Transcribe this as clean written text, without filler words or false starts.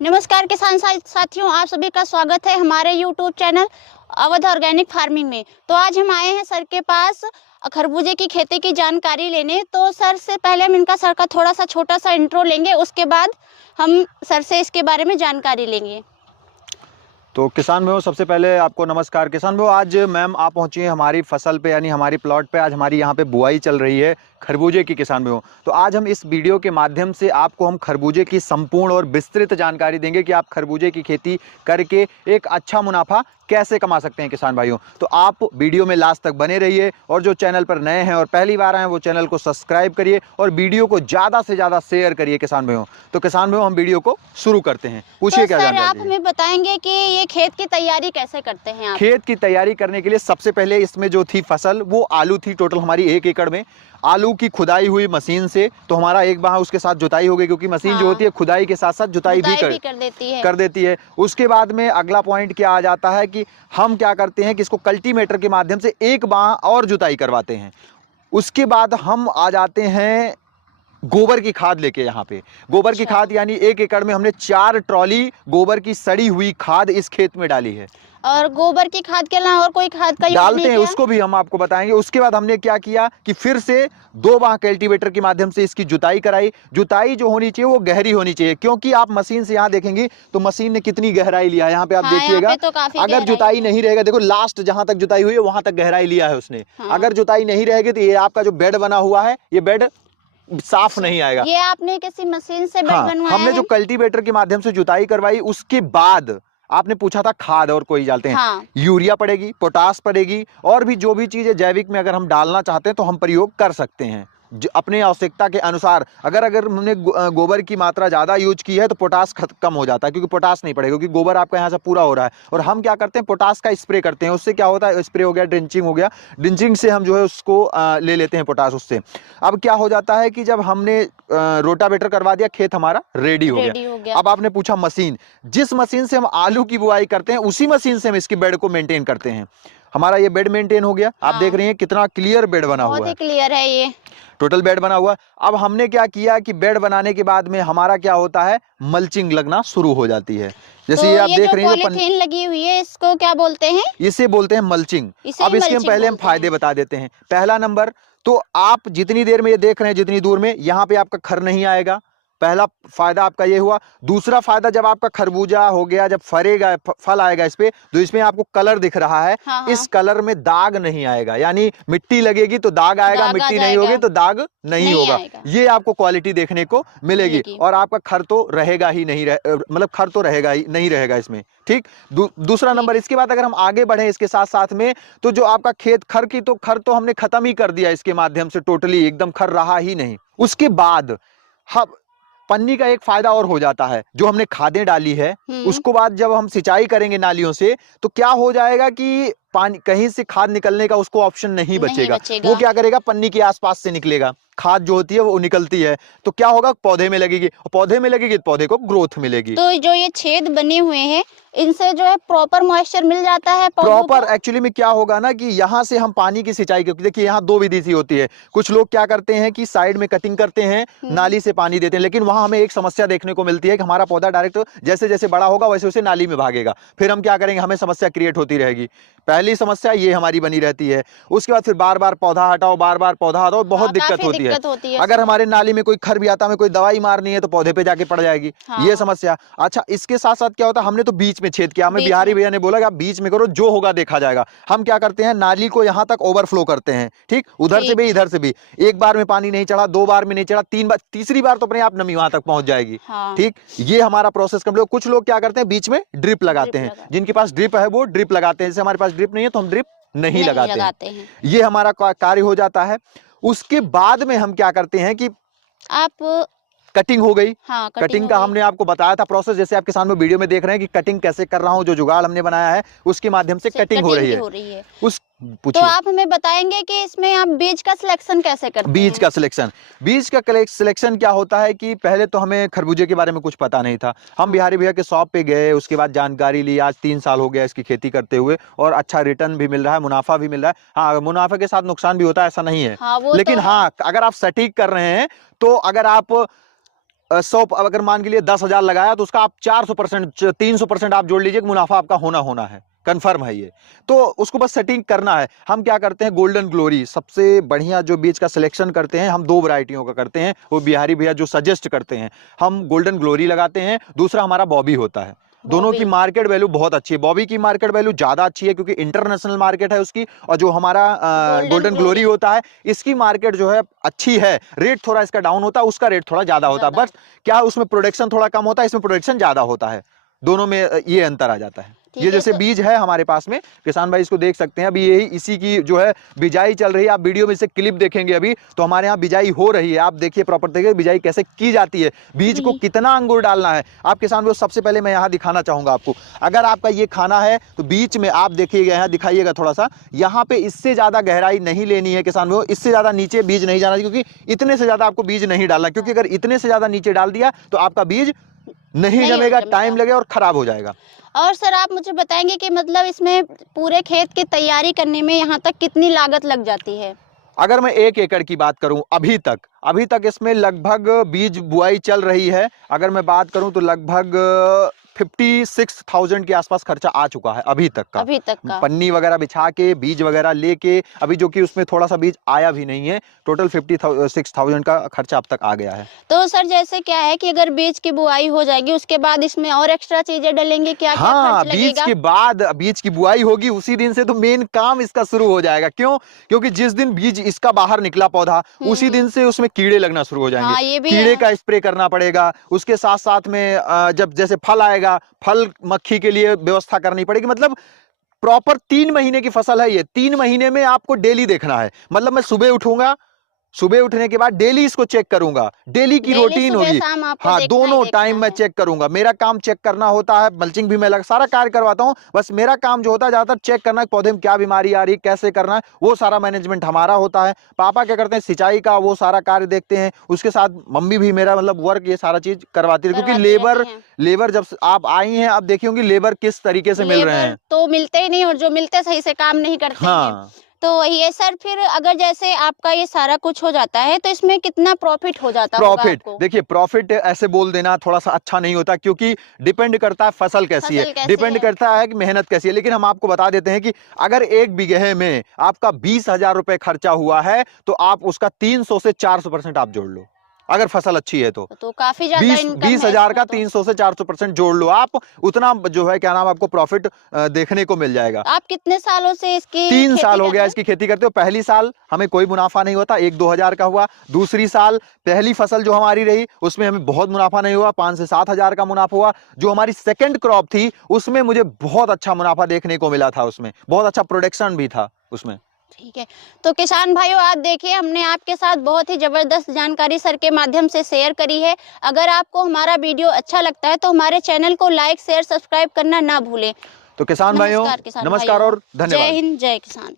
नमस्कार किसान साथियों, आप सभी का स्वागत है हमारे YouTube channel Awadh organic farming में। तो आज हम आए हैं सर के पास खरबूजे की खेती की जानकारी लेने। तो सर से पहले हम इनका सर का थोड़ा सा छोटा सा इंट्रो लेंगे, उसके बाद हम सर से इसके बारे में जानकारी लेंगे। तो किसान भाइयों, सबसे पहले आपको नमस्कार। किसान भाइयों, आज मैम आप पहुंची हैं हमारी फसल पे, यानी हमारी प्लॉट पे। आज हमारी यहाँ पे बुआई चल रही है खरबूजे की। किसान भाइयों, तो आज हम इस वीडियो के माध्यम से आपको हम खरबूजे की संपूर्ण और विस्तृत जानकारी देंगे कि आप खरबूजे की खेती करके एक अच्छा मुनाफा कैसे कमा सकते हैं। किसान भाइयों, तो आप वीडियो में लास्ट तक बने रहिए, और जो चैनल पर नए हैं और पहली बार आए हैं वो चैनल को सब्सक्राइब करिए और वीडियो को ज़्यादा से ज़्यादा शेयर करिए। किसान भाइयों, तो किसान भाइयों, हम वीडियो को शुरू करते हैं। पूछिए तो क्या सर जानकारी आप है? हमें बताएंगे कि ये खेत की तैयारी कैसे करते हैं आप? खेत की तैयारी करने के लिए सबसे पहले इसमें जो थी फसल, वो आलू थी। टोटल हमारी 1 एकड़ में आलू की खुदाई हुई मशीन से। तो हमारा एक बार उसके साथ जुताई हो गई, क्योंकि मशीन जो होती है खुदाई के साथ साथ जुताई भी कर देती है। उसके बाद में अगला पॉइंट क्या आ जाता है कि हम क्या करते हैं कि इसको कल्टीवेटर के माध्यम से एक बार और जुताई करवाते हैं। उसके बाद हम आ जाते हैं गोबर की खाद लेके। यहाँ पे गोबर की खाद, यानी 1 एकड़ में हमने 4 ट्रॉली गोबर की सड़ी हुई खाद इस खेत में डाली है। और गोबर की खाद के अलावा और कोई खाद का यूज डालते नहीं हैं, किया? उसको भी हम आपको बताएंगे। उसके बाद हमने क्या किया कि फिर से 2 बार कल्टीवेटर के माध्यम से इसकी जुताई कराई। जुताई जो होनी चाहिए वो गहरी होनी चाहिए, क्योंकि आप मशीन से यहाँ देखेंगे तो मशीन ने कितनी गहराई लिया है। यहाँ पे आप देखिएगा, तो काफी अगर जुताई नहीं रहेगा, देखो लास्ट जहां तक जुताई हुई है वहां तक गहराई लिया है उसने। अगर जुताई नहीं रहेगी तो ये आपका जो बेड बना हुआ है, ये बेड साफ नहीं आएगा। ये आपने किसी मशीन से बेड हाँ, बनवाया हमने है? जो कल्टीवेटर के माध्यम से जुताई करवाई, उसके बाद आपने पूछा था खाद और कोई डालते हैं। हाँ। यूरिया पड़ेगी, पोटास पड़ेगी, और भी जो भी चीजें जैविक में अगर हम डालना चाहते हैं तो हम प्रयोग कर सकते हैं अपने आवश्यकता के अनुसार। अगर हमने गोबर की मात्रा ज़्यादा यूज की है तो पोटास कम हो जाता है, क्योंकि पोटास नहीं पड़ेगा, क्योंकि गोबर आपका यहाँ से पूरा हो रहा है। और हम क्या करते हैं, पोटास का स्प्रे करते हैं। उससे क्या होता है, स्प्रे हो गया, ड्रिंचिंग हो गया, ड्रिंचिंग से हम जो है उसको ले लेते हैं पोटास उससे। अब क्या हो जाता है कि जब हमने रोटावेटर करवा दिया, खेत हमारा रेडी हो गया। अब आपने पूछा मशीन, जिस मशीन से हम आलू की बुआई करते हैं उसी मशीन से हम इसकी बेड को मेंटेन करते हैं। हमारा ये बेड मेंटेन हो गया। आप देख रहे हैं कितना क्लियर बेड बना हुआ है, बहुत ही क्लियर है ये टोटल बेड बना हुआ। अब हमने क्या किया कि बेड बनाने के बाद में हमारा क्या होता है, मल्चिंग लगना शुरू हो जाती है। जैसे तो ये आप देख रहे हैं, पॉलीथीन लगी हुई है, इसको क्या बोलते हैं? इसे बोलते हैं मल्चिंग। अब इसके हम पहले हम फायदे बता देते हैं। पहला नंबर, तो आप जितनी देर में ये देख रहे हैं, जितनी दूर में, यहाँ पे आपका खर नहीं आएगा। पहला फायदा आपका ये हुआ। दूसरा फायदा, जब आपका खरबूजा हो गया, जब फरेगा, फल आएगा इस पे, तो इसमें आपको कलर दिख रहा है। इस कलर में दाग नहीं आएगा, यानी मिट्टी लगेगी तो दाग आएगा, मिट्टी नहीं होगी तो दाग नहीं होगा। ये आपको क्वालिटी देखने को मिलेगी। और आपका खर तो रहेगा ही नहीं, मतलब खर तो रहेगा ही नहीं रहेगा इसमें। ठीक। दूसरा नंबर, इसके बाद अगर हम आगे बढ़े इसके साथ साथ में, तो जो आपका खेत खर तो हमने खत्म ही कर दिया इसके माध्यम से, टोटली एकदम खर रहा ही नहीं। उसके बाद हम पन्नी का एक फायदा और हो जाता है, जो हमने खादें डाली है उसको बाद जब हम सिंचाई करेंगे नालियों से, तो क्या हो जाएगा कि पानी कहीं से खाद निकलने का उसको ऑप्शन नहीं बचेगा। वो क्या करेगा, पन्नी के आसपास से निकलेगा खाद, जो होती है वो निकलती है। तो क्या होगा, पौधे में लगेगी, और पौधे में लगेगी तो पौधे को ग्रोथ मिलेगी। तो जो ये छेद बने हुए हैं, इनसे जो है प्रॉपर मॉइस्चर मिल जाता है प्रॉपर। एक्चुअली में क्या होगा ना कि यहाँ से हम पानी की सिंचाई, क्योंकि देखिए यहाँ 2 विधि सी होती है। कुछ लोग क्या करते हैं कि साइड में कटिंग करते हैं, नाली से पानी देते हैं, लेकिन वहां हमें एक समस्या देखने को मिलती है कि हमारा पौधा डायरेक्ट जैसे जैसे बड़ा होगा वैसे वैसे नाली में भागेगा। फिर हम क्या करेंगे, हमें समस्या क्रिएट होती रहेगी। पहली समस्या ये हमारी बनी रहती है। उसके बाद फिर बार बार पौधा हटाओ, बार बार पौधा हटाओ, बहुत दिक्कत होती है। अगर हमारे नाली में कोई खर भी आता, हमें कोई दवाई मारनी है तो पौधे पे जाके पड़ जाएगी। ये समस्या। अच्छा, इसके साथ साथ क्या होता है, हमने तो बीच में छेद किया, हमें बिहारी भैया ने बोला कि आप बीच में करो, जो होगा देखा जाएगा। हम क्या करते हैं, नाली को यहां तक ओवरफ्लो करते हैं। ठीक, उधर से भी इधर से भी। एक बार में पानी नहीं चढ़ा, 2 बार में नहीं चढ़ा, 3 बार, तीसरी बार तो अपने आप नमी वहां तक पहुंच जाएगी। ठीक, ये हमारा प्रोसेस कंप्लीट। कुछ लोग क्या करते हैं, बीच में ड्रिप लगाते हैं। जिनके पास ड्रिप है वो ड्रिप लगाते हैं। जैसे हमारे पास ड्रिप नहीं है तो हम ड्रिप नहीं लगाते हैं। ये हमारा कार्य हो जाता है। उसके बाद में हम क्या करते हैं कि आप कटिंग हो गई। कटिंग का हमने आपको बताया था प्रोसेस, जैसे आपके सामने वीडियो में देख रहे हैं कि कटिंग कैसे कर रहा हूं। जो जुगाड़ हमने बनाया है उसके माध्यम से कटिंग हो रही है। तो आप हमें बताएंगे कि इसमें आप बीज का सिलेक्शन कैसे करते हैं? बीज का सिलेक्शन क्या होता है कि पहले तो हमें खरबूजे के बारे में कुछ पता नहीं था। हम बिहारी भैया के शॉप पे गए, उसके बाद जानकारी ली। आज 3 साल हो गया इसकी खेती करते हुए, और अच्छा रिटर्न भी मिल रहा है, मुनाफा भी मिल रहा है। हाँ, मुनाफे के साथ नुकसान भी होता है, ऐसा नहीं है। लेकिन हाँ, अगर आप सटीक कर रहे हैं, तो अगर आप 100 अगर मान के लिए 10,000 लगाया तो उसका आप 400% 300% आप जोड़ लीजिए कि मुनाफा आपका होना है, कंफर्म है ये। तो उसको बस सेटिंग करना है। हम क्या करते हैं, गोल्डन ग्लोरी सबसे बढ़िया जो बीज का सिलेक्शन करते हैं, हम 2 वैरायटियों का करते हैं, वो बिहारी भैया जो सजेस्ट करते हैं, हम गोल्डन ग्लोरी लगाते हैं, दूसरा हमारा बॉबी होता है। दोनों की मार्केट वैल्यू बहुत अच्छी है। बॉबी की मार्केट वैल्यू ज्यादा अच्छी है क्योंकि इंटरनेशनल मार्केट है उसकी, और जो हमारा गोल्डन ग्लोरी होता है इसकी मार्केट जो है अच्छी है, रेट थोड़ा इसका डाउन होता है, उसका रेट थोड़ा ज्यादा होता है। बस क्या उसमें प्रोडक्शन थोड़ा कम होता है, इसमें प्रोडक्शन ज्यादा होता है, दोनों में ये अंतर आ जाता है। ये जैसे बीज है हमारे पास में, किसान भाई इसको देख सकते हैं, अभी यही इसी की जो है बिजाई चल रही है। आप वीडियो में से क्लिप देखेंगे अभी तो हमारे यहाँ बिजाई हो रही है। आप देखिए प्रॉपर देखिए बिजाई कैसे की जाती है, बीज को कितना अंकुर डालना है। आप किसान भाई सबसे पहले मैं यहाँ दिखाना चाहूंगा आपको, अगर आपका ये खाना है तो बीच में आप देखिएगा, यहाँ दिखाइएगा थोड़ा सा, यहाँ पे इससे ज्यादा गहराई नहीं लेनी है किसान भाई, इससे ज्यादा नीचे बीज नहीं जाना, क्योंकि इतने से ज्यादा आपको बीज नहीं डालना, क्योंकि अगर इतने से ज्यादा नीचे डाल दिया तो आपका बीज नहीं जमेगा, टाइम लगेगा और खराब हो जाएगा। और सर आप मुझे बताएंगे कि मतलब इसमें पूरे खेत की तैयारी करने में यहाँ तक कितनी लागत लग जाती है? अगर मैं 1 एकड़ की बात करूं अभी तक इसमें लगभग बीज बुआई चल रही है, अगर मैं बात करूं तो लगभग 56,000 के आसपास खर्चा आ चुका है अभी तक का। पन्नी वगैरह बिछा के बीज वगैरह लेके, अभी जो कि उसमें थोड़ा सा बीज आया भी नहीं है, टोटल 56,000 का खर्चा अब तक आ गया है। तो सर जैसे क्या है कि अगर बीज की बुआई हो जाएगी उसके बाद इसमें और एक्स्ट्रा चीजें डलेंगी क्या? हाँ, बीज के बाद बीज की बुआई होगी उसी दिन से तो मेन काम इसका शुरू हो जाएगा। क्यों? क्योंकि जिस दिन बीज इसका बाहर निकला पौधा, उसी दिन से उसमें कीड़े लगना शुरू हो जाएंगे। हाँ, ये भी कीड़े का स्प्रे करना पड़ेगा, उसके साथ साथ में जब जैसे फल आएगा, फल मक्खी के लिए व्यवस्था करनी पड़ेगी। मतलब प्रॉपर 3 महीने की फसल है ये, 3 महीने में आपको डेली देखना है। मतलब मैं सुबह उठूंगा, सुबह उठने के बाद डेली इसको चेक करूंगा, डेली की रूटीन होगी। हाँ, दोनों टाइम मैं चेक करूंगा। मेरा काम चेक करना होता है, मल्चिंग भी मैं सारा कार्य करवाता हूं। बस मेरा काम जो होता है ज्यादातर चेक करना है, पौधे में क्या बीमारी आ रही है, कैसे करना है, वो सारा मैनेजमेंट हमारा होता है। पापा क्या करते हैं, सिंचाई का वो सारा कार्य देखते हैं, उसके साथ मम्मी भी मेरा मतलब वर्क ये सारा चीज करवाती है। क्योंकि लेबर जब आप आई हैं, आप देखी होंगी लेबर किस तरीके से मिल रहे हैं, तो मिलते ही नहीं, और जो मिलते सही से काम नहीं करते हैं। तो वही है सर। फिर अगर जैसे आपका ये सारा कुछ हो जाता है तो इसमें कितना प्रॉफिट हो जाता है? प्रॉफिट देखिए, प्रॉफिट ऐसे बोल देना थोड़ा सा अच्छा नहीं होता, क्योंकि डिपेंड करता है फसल कैसी है, डिपेंड करता है कि मेहनत कैसी है। लेकिन हम आपको बता देते हैं कि अगर 1 बीघे में आपका 20,000 रुपए खर्चा हुआ है तो आप उसका 300 से 400% आप जोड़ लो। अगर फसल अच्छी है तो काफी ज्यादा 20,000 का 300 से 400% जोड़ लो आप, उतना जो है क्या नाम आपको प्रॉफिट देखने को मिल जाएगा। आप कितने सालों से इसकी 3 साल हो गया इसकी खेती करते हो। पहली साल हमें कोई मुनाफा नहीं होता, 1-2 हजार का हुआ। दूसरी साल पहली फसल जो हमारी रही उसमें हमें बहुत मुनाफा नहीं हुआ, 5 से 7 हजार का मुनाफा हुआ। जो हमारी सेकंड क्रॉप थी उसमें मुझे बहुत अच्छा मुनाफा देखने को मिला था, उसमें बहुत अच्छा प्रोडक्शन भी था उसमें। ठीक है, तो किसान भाइयों आप देखिए, हमने आपके साथ बहुत ही जबरदस्त जानकारी सर के माध्यम से शेयर करी है। अगर आपको हमारा वीडियो अच्छा लगता है तो हमारे चैनल को लाइक शेयर सब्सक्राइब करना ना भूलें। तो किसान भाइयों नमस्कार और धन्यवाद। जय हिंद, जय किसान।